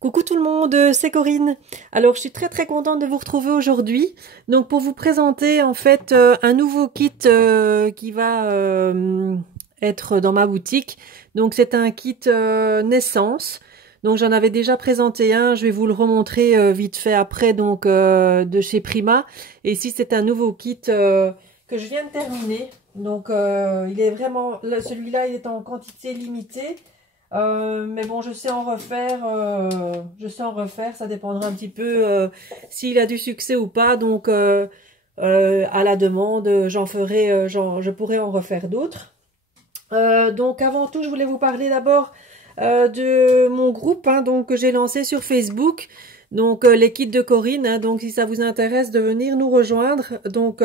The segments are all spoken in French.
Coucou tout le monde, c'est Corinne. Alors je suis très contente de vous retrouver aujourd'hui. Donc pour vous présenter en fait un nouveau kit qui va être dans ma boutique. Donc c'est un kit naissance. Donc j'en avais déjà présenté un, je vais vous le remontrer vite fait après donc de chez Prima. Et ici c'est un nouveau kit que je viens de terminer. Donc il est vraiment, celui-là il est en quantité limitée. Mais bon, je sais en refaire, ça dépendra un petit peu s'il a du succès ou pas. Donc, à la demande, je pourrais en refaire d'autres. Donc, avant tout, je voulais vous parler d'abord de mon groupe, hein, donc que j'ai lancé sur Facebook. Donc, les kits de Corinne. Hein, donc, si ça vous intéresse de venir nous rejoindre, donc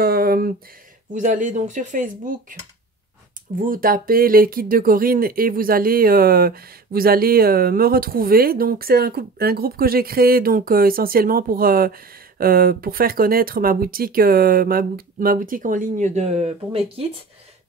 vous allez donc sur Facebook. Vous tapez les kits de Corinne et vous allez me retrouver. Donc c'est un groupe que j'ai créé donc essentiellement pour faire connaître ma boutique ma boutique en ligne pour mes kits.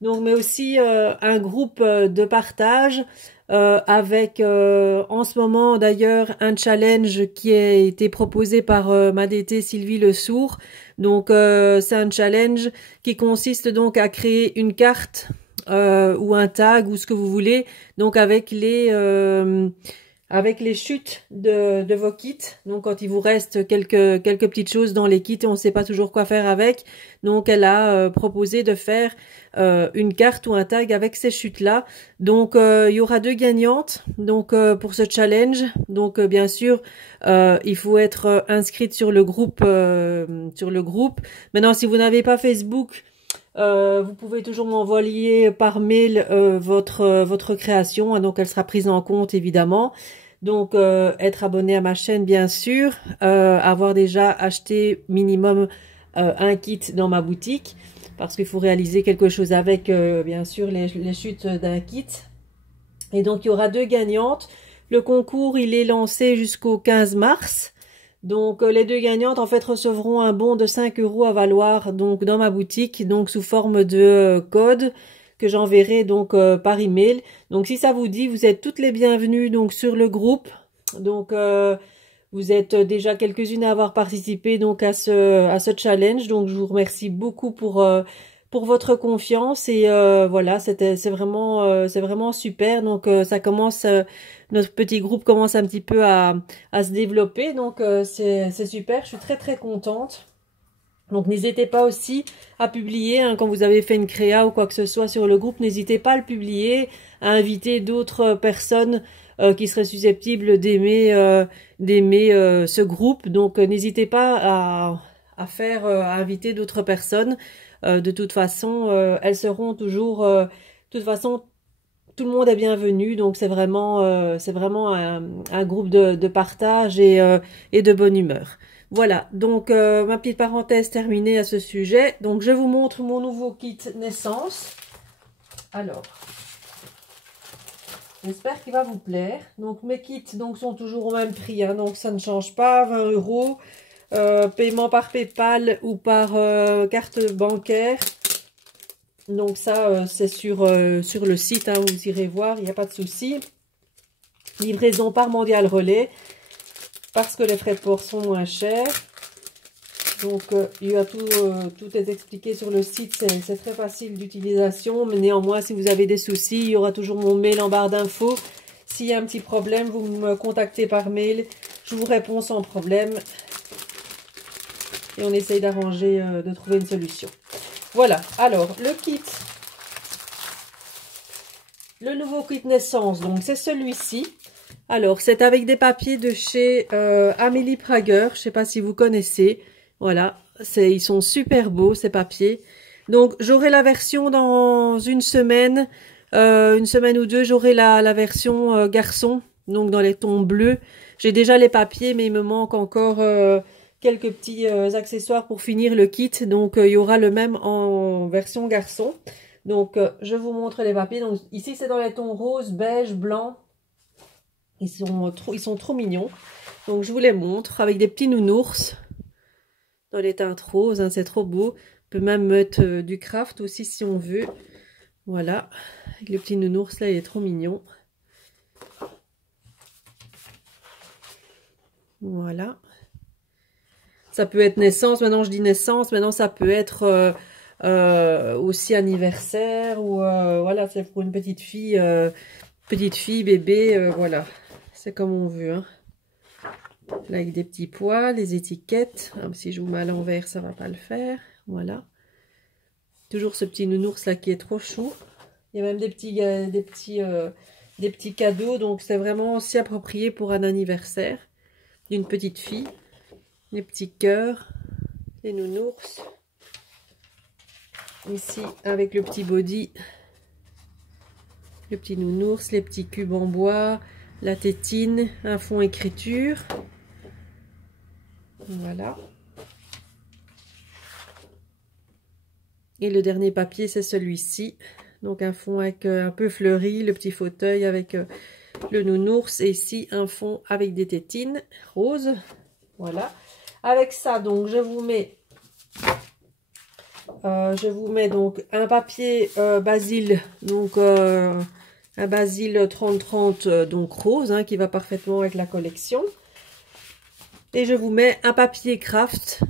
Donc mais aussi un groupe de partage avec en ce moment d'ailleurs un challenge qui a été proposé par ma DT Sylvie Le Sourd. Donc c'est un challenge qui consiste donc à créer une carte ou un tag ou ce que vous voulez, donc avec les chutes de vos kits. Donc quand il vous reste quelques petites choses dans les kits et on ne sait pas toujours quoi faire avec, donc elle a proposé de faire une carte ou un tag avec ces chutes là. Donc il y aura 2 gagnantes donc pour ce challenge. Donc bien sûr il faut être inscrite sur le groupe Maintenant si vous n'avez pas Facebook, vous pouvez toujours m'envoyer par mail votre création, hein, donc elle sera prise en compte évidemment. Donc être abonné à ma chaîne bien sûr, avoir déjà acheté minimum un kit dans ma boutique, parce qu'il faut réaliser quelque chose avec bien sûr les chutes d'un kit. Et donc il y aura 2 gagnantes. Le concours il est lancé jusqu'au 15 mars. Donc les 2 gagnantes en fait recevront un bon de 5 € à valoir donc dans ma boutique, donc sous forme de code que j'enverrai donc par email. Donc si ça vous dit, vous êtes toutes les bienvenues donc sur le groupe. Donc vous êtes déjà quelques-unes à avoir participé donc à ce challenge. Donc je vous remercie beaucoup pour votre confiance et voilà, c'est vraiment super. Donc ça commence notre petit groupe commence un petit peu à se développer, donc c'est super, je suis très contente. Donc n'hésitez pas aussi à publier, hein, quand vous avez fait une créa ou quoi que ce soit sur le groupe, n'hésitez pas à le publier, à inviter d'autres personnes qui seraient susceptibles d'aimer ce groupe. Donc n'hésitez pas à inviter d'autres personnes. De toute façon, elles seront toujours de toute façon, tout le monde est bienvenu, donc c'est vraiment un groupe de partage et de bonne humeur. Voilà, donc ma petite parenthèse terminée à ce sujet. Donc je vous montre mon nouveau kit naissance. Alors, j'espère qu'il va vous plaire. Donc mes kits donc sont toujours au même prix, hein, donc ça ne change pas, 20 €, paiement par PayPal ou par carte bancaire. Donc ça, c'est sur le site, hein, vous irez voir, il n'y a pas de souci. Livraison par Mondial Relais, parce que les frais de port sont moins chers. Donc il y a tout est expliqué sur le site, c'est très facile d'utilisation. Mais néanmoins, si vous avez des soucis, il y aura toujours mon mail en barre d'infos. S'il y a un petit problème, vous me contactez par mail, je vous réponds sans problème. Et on essaye d'arranger, de trouver une solution. Voilà, alors le kit, le nouveau kit naissance, donc c'est celui-ci. Alors c'est avec des papiers de chez Amélie Prager, je sais pas si vous connaissez. Voilà, ils sont super beaux ces papiers. Donc j'aurai la version dans une semaine ou deux, j'aurai la version garçon, donc dans les tons bleus. J'ai déjà les papiers, mais il me manque encore quelques petits accessoires pour finir le kit. Donc il y aura le même en version garçon. Donc je vous montre les papiers. Donc ici c'est dans les tons rose, beige, blanc. Ils sont trop mignons. Donc je vous les montre avec des petits nounours dans les teintes roses, hein, c'est trop beau. On peut même mettre du craft aussi si on veut. Voilà, avec le petit nounours là, il est trop mignon. Voilà. Ça peut être naissance, maintenant je dis naissance, maintenant ça peut être aussi anniversaire ou voilà, c'est pour une petite fille, bébé, voilà. C'est comme on veut, hein. Là, avec des petits pois, les étiquettes. Ah, si je vous mets à l'envers, ça va pas le faire. Voilà. Toujours ce petit nounours là qui est trop chou. Il y a même des petits cadeaux, donc c'est vraiment aussi approprié pour un anniversaire d'une petite fille. Les petits cœurs, les nounours. Ici, avec le petit body, le petit nounours, les petits cubes en bois, la tétine, un fond écriture. Voilà. Et le dernier papier, c'est celui-ci. Donc un fond avec un peu fleuri, le petit fauteuil avec le nounours. Et ici, un fond avec des tétines roses. Voilà. Avec ça, donc, je vous mets donc un papier basil, donc un basil 30-30 donc rose, hein, qui va parfaitement avec la collection. Et je vous mets un papier craft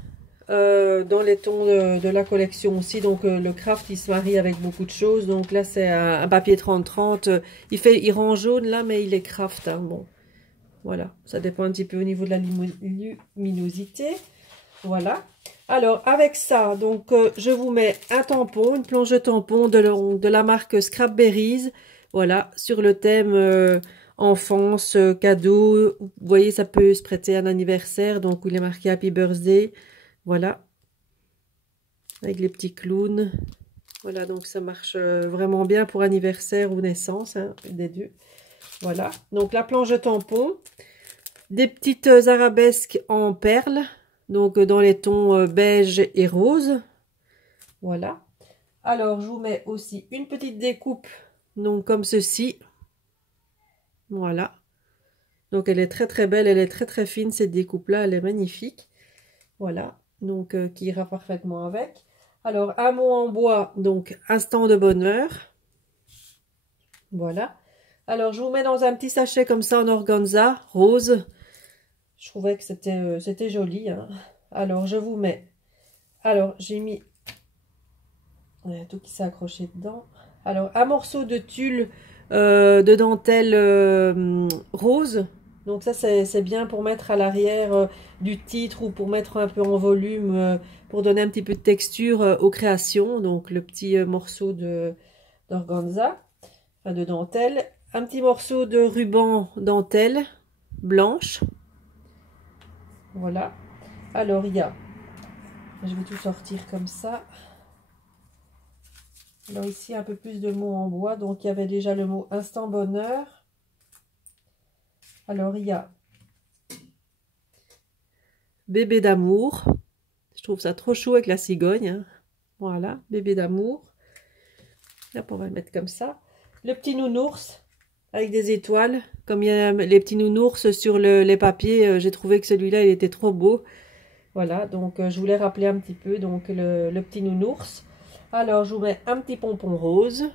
dans les tons de la collection aussi. Donc le craft, il se marie avec beaucoup de choses. Donc là, c'est un papier 30-30. Il rend jaune là, mais il est craft, hein. Bon, voilà, ça dépend un petit peu au niveau de la luminosité. Voilà. Alors, avec ça, donc, je vous mets un tampon, une planche de tampon de la marque Scrapberries. Voilà, sur le thème enfance, cadeau. Vous voyez, ça peut se prêter à un anniversaire, donc où il est marqué Happy Birthday. Voilà. Avec les petits clowns. Voilà, donc ça marche vraiment bien pour anniversaire ou naissance, hein, des deux. Voilà. Donc, la planche de tampon. Des petites arabesques en perles. Donc, dans les tons beige et rose. Voilà. Alors, je vous mets aussi une petite découpe. Donc, comme ceci. Voilà. Donc, elle est très, très belle. Elle est très, très fine, cette découpe-là. Elle est magnifique. Voilà. Donc, qui ira parfaitement avec. Alors, un mot en bois. Donc, instant de bonheur. Voilà. Alors, je vous mets dans un petit sachet comme ça en organza, rose. Je trouvais que c'était joli, hein. Alors, je vous mets... Alors, j'ai mis... Il y a tout qui s'est accroché dedans. Alors, un morceau de tulle de dentelle rose. Donc ça, c'est bien pour mettre à l'arrière du titre ou pour mettre un peu en volume, pour donner un petit peu de texture aux créations. Donc, le petit morceau d'organza, enfin de dentelle. Un petit morceau de ruban dentelle blanche. Voilà. Alors, il y a... Je vais tout sortir comme ça. Alors ici, un peu plus de mots en bois. Donc, il y avait déjà le mot instant bonheur. Alors, il y a bébé d'amour. Je trouve ça trop chou avec la cigogne, hein. Voilà, bébé d'amour. Là, on va le mettre comme ça. Le petit nounours avec des étoiles. Comme il y a les petits nounours sur les papiers, j'ai trouvé que celui-là, il était trop beau. Voilà, donc je voulais rappeler un petit peu donc le petit nounours. Alors, je vous mets un petit pompon rose,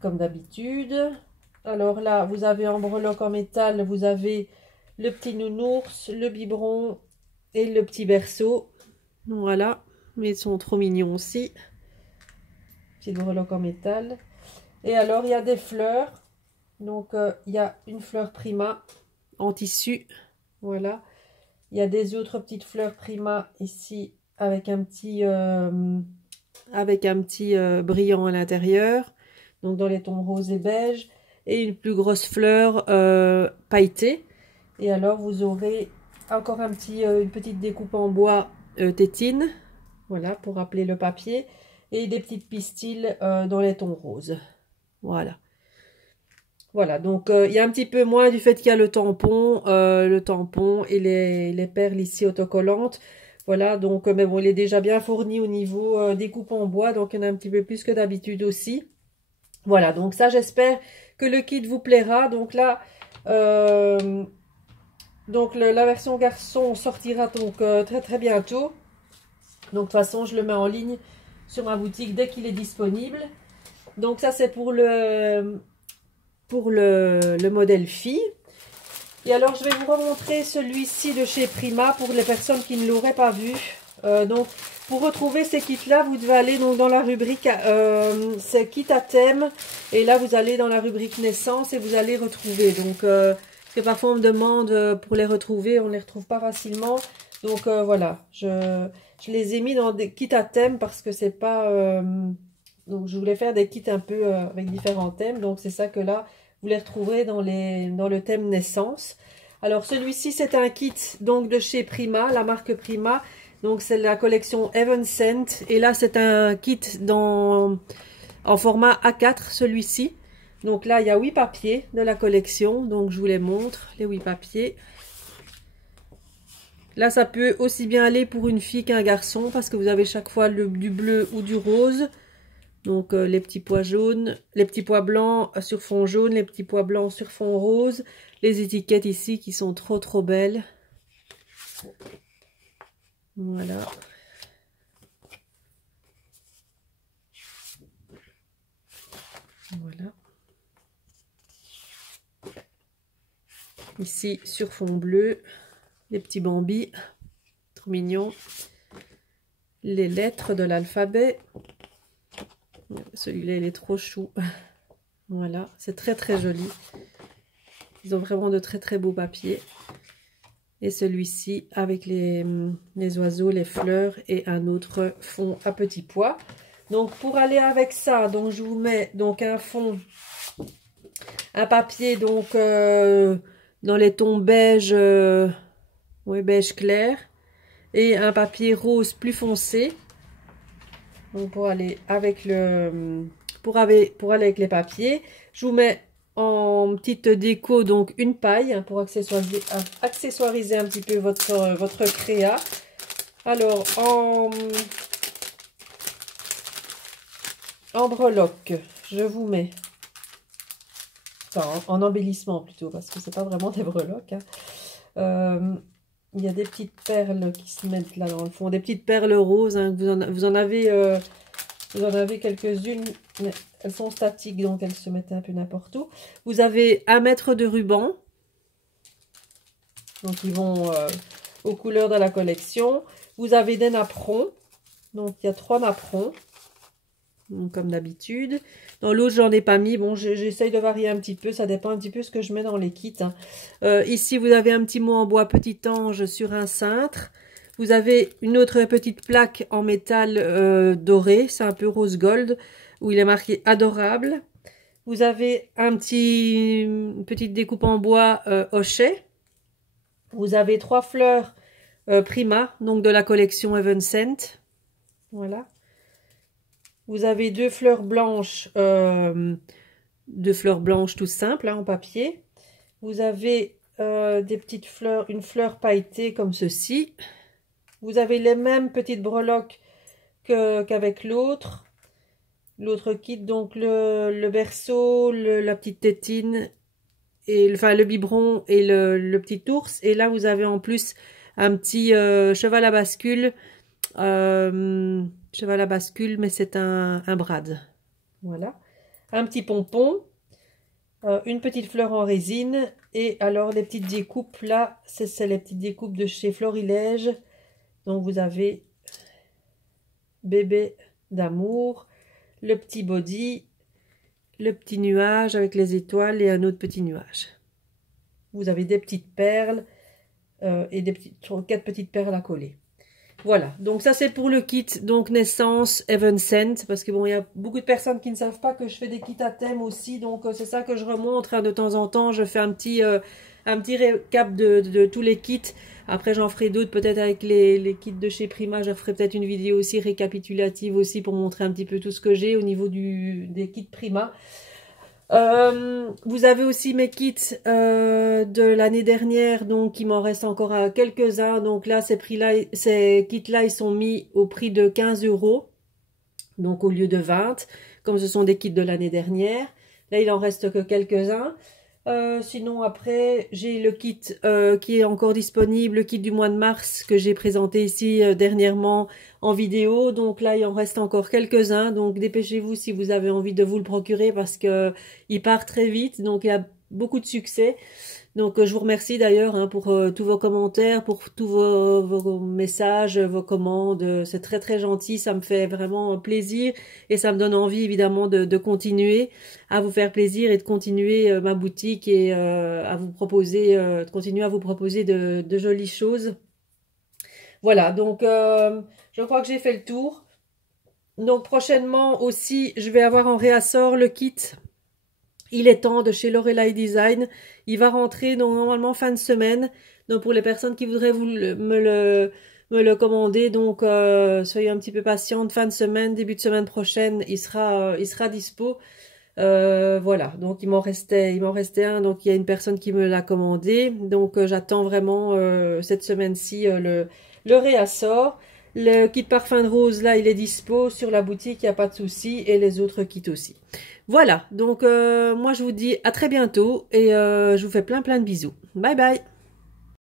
comme d'habitude. Alors là, vous avez en breloque en métal, vous avez le petit nounours, le biberon et le petit berceau. Voilà, mais ils sont trop mignons aussi. Petite breloque en métal. Et alors, il y a des fleurs. Donc, il y a une fleur prima en tissu. Voilà. Il y a des autres petites fleurs prima ici avec un petit brillant à l'intérieur. Donc dans les tons rose et beige. Et une plus grosse fleur pailletée. Et alors vous aurez encore une petite découpe en bois tétine. Voilà, pour rappeler le papier. Et des petites pistils dans les tons roses. Voilà. Voilà, donc il y a un petit peu moins du fait qu'il y a le tampon et les perles ici autocollantes. Voilà, donc, mais bon, il est déjà bien fourni au niveau des coupes en bois, donc il y en a un petit peu plus que d'habitude aussi. Voilà, donc ça, j'espère que le kit vous plaira. Donc là, la version garçon sortira donc très très bientôt. Donc de toute façon, je le mets en ligne sur ma boutique dès qu'il est disponible. Donc ça, c'est pour le modèle fille. Et alors, je vais vous remontrer celui-ci de chez Prima pour les personnes qui ne l'auraient pas vu. Donc, pour retrouver ces kits-là, vous devez aller donc dans la rubrique c'est kit à thème. Et là, vous allez dans la rubrique naissance et vous allez retrouver. Donc, parce que parfois, on me demande pour les retrouver, on ne les retrouve pas facilement. Donc, voilà, je les ai mis dans des kits à thème parce que c'est pas... donc, je voulais faire des kits un peu avec différents thèmes. Donc, c'est ça que là, vous les retrouverez dans le thème naissance. Alors, celui-ci, c'est un kit donc de chez Prima, la marque Prima. Donc, c'est la collection Heaven Sent. Et là, c'est un kit en format A4, celui-ci. Donc là, il y a 8 papiers de la collection. Donc, je vous les montre, les 8 papiers. Là, ça peut aussi bien aller pour une fille qu'un garçon, parce que vous avez chaque fois du bleu ou du rose. Donc, les petits pois jaunes, les petits pois blancs sur fond jaune, les petits pois blancs sur fond rose. Les étiquettes ici qui sont trop belles. Voilà. Voilà. Ici, sur fond bleu, les petits bambis. Trop mignons. Les lettres de l'alphabet. Celui-là, il est trop chou. Voilà, c'est très joli. Ils ont vraiment de très beaux papiers. Et celui-ci avec les oiseaux, les fleurs et un autre fond à petits pois. Donc pour aller avec ça, donc je vous mets donc un fond, un papier donc dans les tons beige, ouais, beige clair, et un papier rose plus foncé. Donc pour aller avec pour aller avec les papiers, je vous mets en petite déco donc une paille pour accessoiriser un petit peu votre créa. Alors en breloque, je vous mets, enfin en embellissement plutôt, parce que c'est pas vraiment des breloques, hein. Il y a des petites perles qui se mettent là dans le fond, des petites perles roses, hein, vous en avez quelques-unes, mais elles sont statiques, donc elles se mettent un peu n'importe où. Vous avez 1 mètre de ruban, donc ils vont aux couleurs de la collection. Vous avez des napperons, donc il y a 3 napperons, donc, comme d'habitude. Dans l'autre, j'en ai pas mis, bon, j'essaye de varier un petit peu, ça dépend un petit peu ce que je mets dans les kits, hein. Ici, vous avez un petit mot en bois petit ange sur un cintre. Vous avez une autre petite plaque en métal doré, c'est un peu rose gold, où il est marqué adorable. Vous avez une petite découpe en bois hochet. Vous avez 3 fleurs Prima, donc de la collection Heaven Sent. Voilà. Vous avez 2 fleurs blanches, tout simples, hein, en papier. Vous avez des petites fleurs, une fleur pailletée comme ceci. Vous avez les mêmes petites breloques qu'avec l'autre kit, donc le berceau, la petite tétine, et enfin le biberon et le petit ours. Et là, vous avez en plus un petit cheval à bascule. Cheval à bascule, mais c'est un brad. Voilà. Un petit pompon, une petite fleur en résine. Et alors, les petites découpes, là, c'est les petites découpes de chez Florilège. Donc, vous avez bébé d'amour, le petit body, le petit nuage avec les étoiles et un autre petit nuage. Vous avez des petites perles et 4 petites perles à coller. Voilà, donc ça c'est pour le kit donc naissance Heaven Sent, parce que bon, il y a beaucoup de personnes qui ne savent pas que je fais des kits à thème aussi, donc c'est ça que je remontre, hein, de temps en temps. Je fais un petit récap de tous les kits. Après j'en ferai d'autres peut-être avec les kits de chez Prima. Je ferai peut-être une vidéo aussi récapitulative aussi pour montrer un petit peu tout ce que j'ai au niveau des kits Prima. Vous avez aussi mes kits de l'année dernière, donc il m'en reste encore quelques-uns. Donc là, ces kits-là, ils sont mis au prix de 15 €, donc au lieu de 20, comme ce sont des kits de l'année dernière. Là, il en reste que quelques-uns. Sinon, après, j'ai le kit qui est encore disponible, le kit du mois de mars que j'ai présenté ici dernièrement en vidéo. Donc là, il en reste encore quelques-uns. Donc dépêchez-vous si vous avez envie de vous le procurer, parce que il part très vite. Donc il y a beaucoup de succès. Donc je vous remercie d'ailleurs hein, pour tous vos commentaires, pour tous vos messages, vos commandes. C'est très très gentil, ça me fait vraiment plaisir et ça me donne envie évidemment de continuer à vous faire plaisir et de continuer ma boutique et à vous proposer, de continuer à vous proposer de jolies choses. Voilà, donc je crois que j'ai fait le tour. Donc prochainement aussi, je vais avoir en réassort le kit Il est temps de chez Lorelai Design. Il va rentrer donc normalement fin de semaine. Donc pour les personnes qui voudraient me le commander, donc soyez un petit peu patiente. Fin de semaine, début de semaine prochaine, il sera dispo. Voilà, donc il m'en restait un, donc il y a une personne qui me l'a commandé, donc j'attends vraiment cette semaine-ci le réassort. Le kit parfum de rose, là, il est dispo sur la boutique, il n'y a pas de souci, et les autres kits aussi. Voilà, donc moi je vous dis à très bientôt, et je vous fais plein de bisous. Bye bye.